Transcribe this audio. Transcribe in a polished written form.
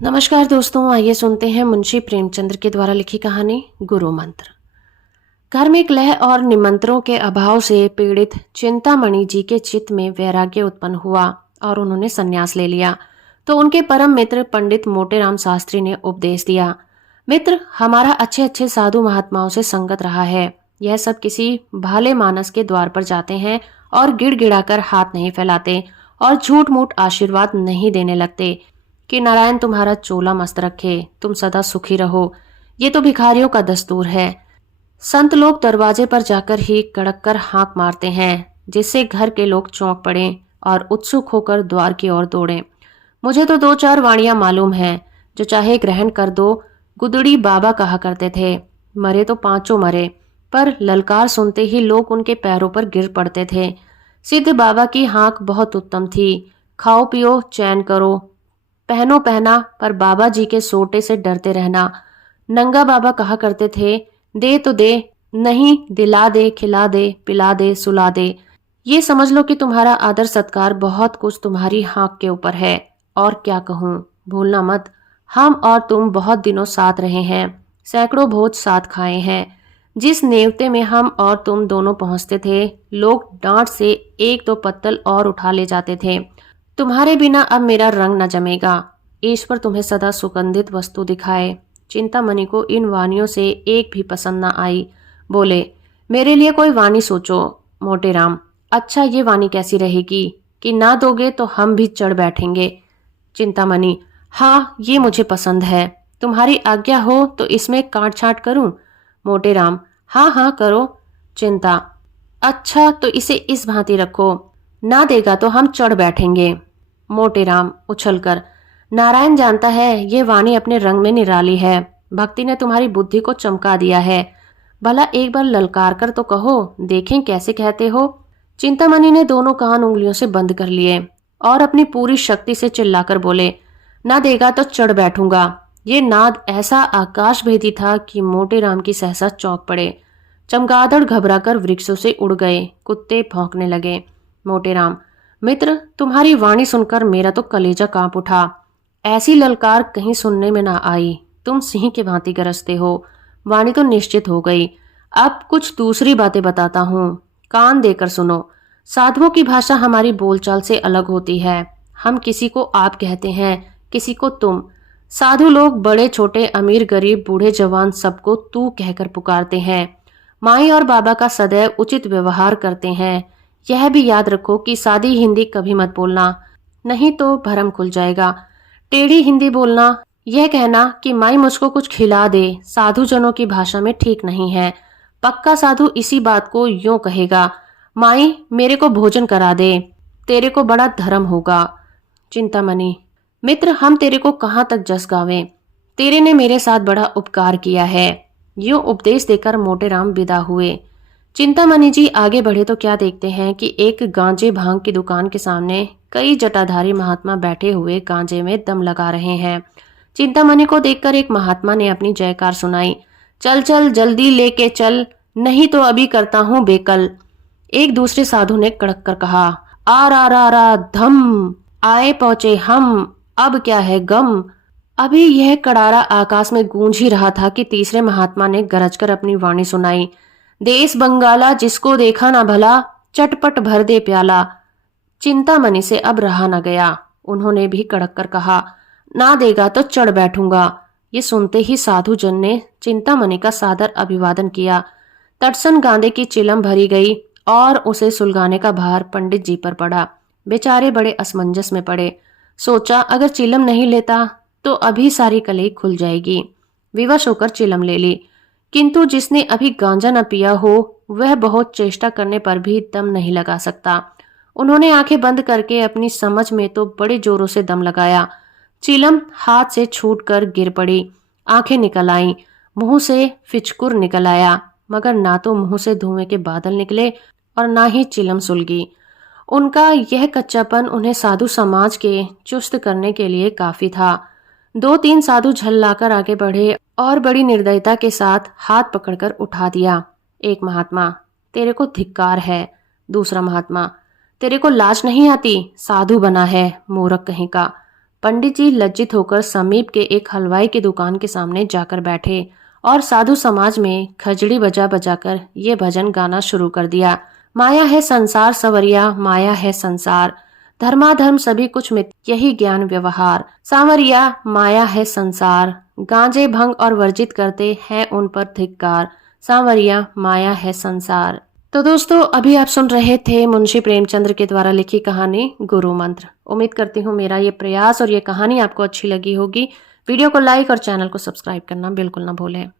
नमस्कार दोस्तों, आइए सुनते हैं मुंशी प्रेमचंद्र के द्वारा लिखी कहानी गुरु मंत्र। घर में क्लेह और निमंत्रणों के अभाव से पीड़ित चिंतामणि जी के चित्त में वैराग्य उत्पन्न हुआ और उन्होंने संन्यास ले लिया। तो उनके परम मित्र पंडित मोटेराम शास्त्री ने उपदेश दिया, मित्र, हमारा अच्छे अच्छे साधु महात्माओं से संगत रहा है। यह सब किसी भाले मानस के द्वार पर जाते हैं और गिड़गिड़ाकर हाथ नहीं फैलाते और झूठ मूठ आशीर्वाद नहीं देने लगते कि नारायण तुम्हारा चोला मस्त रखे, तुम सदा सुखी रहो। ये तो भिखारियों का दस्तूर है। संत लोग दरवाजे पर जाकर ही कड़क कर हाँक मारते हैं, जिससे घर के लोग चौंक पड़े और उत्सुक होकर द्वार की ओर दौड़े। मुझे तो दो चार वाणियां मालूम हैं, जो चाहे ग्रहण कर दो। गुदड़ी बाबा कहा करते थे, मरे तो पांचों मरे, पर ललकार सुनते ही लोग उनके पैरों पर गिर पड़ते थे। सिद्ध बाबा की हाँक बहुत उत्तम थी, खाओ पियो चैन करो, पहनो पहना, पर बाबा जी के सोटे से डरते रहना। नंगा बाबा कहा करते थे, दे तो दे, नहीं दिला दे, खिला दे, पिला दे, सुला दे। ये समझ लो कि तुम्हारा आदर सत्कार बहुत कुछ तुम्हारी हाँक के ऊपर है। और क्या कहूँ, भूलना मत, हम और तुम बहुत दिनों साथ रहे हैं, सैकड़ों भोज साथ खाए हैं। जिस नेवते में हम और तुम दोनों पहुंचते थे, लोग डांट से एक दो पत्तल और उठा ले जाते थे। तुम्हारे बिना अब मेरा रंग न जमेगा। ईश्वर तुम्हें सदा सुगंधित वस्तु दिखाए। चिंतामणि को इन वानियों से एक भी पसंद न आई। बोले, मेरे लिए कोई वाणी सोचो मोटेराम। अच्छा, ये वाणी कैसी रहेगी कि ना दोगे तो हम भी चढ़ बैठेंगे। चिंतामणि, हाँ, ये मुझे पसंद है। तुम्हारी आज्ञा हो तो इसमें काट छाट करूं? मोटेराम, हाँ हाँ करो। चिंता, अच्छा तो इसे इस भांति रखो, ना देगा तो हम चढ़ बैठेंगे। मोटेराम उछलकर, नारायण जानता है ये वाणी अपने रंग में निराली है। भक्ति ने तुम्हारी बुद्धि को चमका दिया है। भला एक बार ललकार कर तो कहो, देखें कैसे कहते हो। चिंतामणि ने दोनों कान उंगलियों से बंद कर लिए और अपनी पूरी शक्ति से चिल्लाकर बोले, ना देगा तो चढ़ बैठूंगा। ये नाद ऐसा आकाश भेदी था कि मोटेराम की सहसा चौंक पड़े। चमगादड़ घबराकर वृक्षों से उड़ गए, कुत्ते भौंकने लगे। मोटेराम, मित्र, तुम्हारी वाणी सुनकर मेरा तो कलेजा कांप उठा। ऐसी ललकार कहीं सुनने में ना आई। तुम सिंह के भांति गरजते हो। वाणी तो निश्चित हो गई। अब कुछ दूसरी बातें बताता हूँ, कान देकर सुनो। साधुओं की भाषा हमारी बोलचाल से अलग होती है। हम किसी को आप कहते हैं, किसी को तुम। साधु लोग बड़े छोटे, अमीर गरीब, बूढ़े जवान सबको तू कहकर पुकारते हैं। माई और बाबा का सदैव उचित व्यवहार करते हैं। यह भी याद रखो कि सादी हिंदी कभी मत बोलना, नहीं तो भरम खुल जाएगा। टेढ़ी हिंदी बोलना, यह कहना कि माई मुझको कुछ खिला दे, साधु जनों की भाषा में ठीक नहीं है। पक्का साधु इसी बात को यूं कहेगा, माई मेरे को भोजन करा दे, तेरे को बड़ा धर्म होगा। चिंतामणि, मित्र, हम तेरे को कहाँ तक जस गावें। तेरे ने मेरे साथ बड़ा उपकार किया है। यूं उपदेश देकर मोटेराम विदा हुए। चिंतामणि जी आगे बढ़े तो क्या देखते हैं कि एक गांजे भांग की दुकान के सामने कई जटाधारी महात्मा बैठे हुए गांजे में दम लगा रहे हैं। चिंतामणि को देखकर एक महात्मा ने अपनी जयकार सुनाई, चल चल जल्दी लेके चल, नहीं तो अभी करता हूँ बेकल। एक दूसरे साधु ने कड़क कर कहा, आ रा रा रा धम, आए पहुंचे हम, अब क्या है गम। अभी यह कड़ारा आकाश में गूंज ही रहा था कि तीसरे महात्मा ने गरजकर अपनी वाणी सुनाई, देश बंगाला जिसको देखा ना भला, चटपट भर दे प्याला। चिंतामणि से अब रहा न गया। उन्होंने भी कड़क कर कहा, ना देगा तो चढ़ बैठूंगा। ये सुनते ही साधु जन ने चिंतामणि का सादर अभिवादन किया। तटसन गांधे की चिलम भरी गई और उसे सुलगाने का भार पंडित जी पर पड़ा। बेचारे बड़े असमंजस में पड़े। सोचा, अगर चिलम नहीं लेता तो अभी सारी कलई खुल जाएगी। विवश होकर चिलम ले ली, किंतु जिसने अभी गांजा न पिया हो वह बहुत चेष्टा करने पर भी दम नहीं लगा सकता। उन्होंने आंखें बंद करके अपनी समझ में तो बड़े जोरों से दम लगाया। चिलम हाथ से छूटकर गिर पड़ी। आंखें निकल आईं, मुंह से फिचकुर निकल आया, मगर ना तो मुंह से धुएं के बादल निकले और ना ही चिलम सुलगी। उनका यह कच्चापन उन्हें साधु समाज के चुस्त करने के लिए काफी था। दो तीन साधु झल्लाकर आगे बढ़े और बड़ी निर्दयता के साथ हाथ पकड़कर उठा दिया। एक महात्मा, तेरे को धिक्कार है। दूसरा महात्मा, तेरे को लाज नहीं आती, साधु बना है, मूर्ख कहीं का। पंडित जी लज्जित होकर समीप के एक हलवाई की दुकान के सामने जाकर बैठे और साधु समाज में खजड़ी बजा बजाकर ये भजन गाना शुरू कर दिया। माया है संसार सवरिया, माया है संसार, धर्माधर्म सभी कुछ मिथ्या, यही ज्ञान व्यवहार। सांवरिया माया है संसार, गांजे भंग और वर्जित करते हैं उन पर धिक्कार। सांवरिया माया है संसार। तो दोस्तों अभी आप सुन रहे थे मुंशी प्रेमचंद्र के द्वारा लिखी कहानी गुरु मंत्र। उम्मीद करती हूँ मेरा ये प्रयास और ये कहानी आपको अच्छी लगी होगी। वीडियो को लाइक और चैनल को सब्सक्राइब करना बिल्कुल ना भूलें।